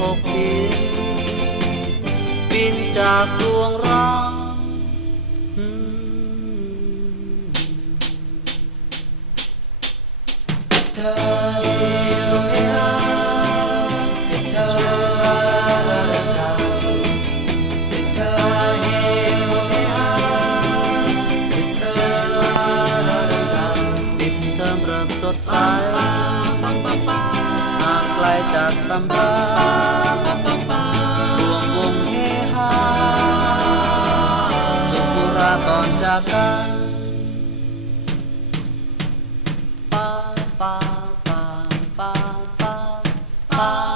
หกดินบินจากดวงเรา Baraka. Ba, ba, ba, ba, ba, ba.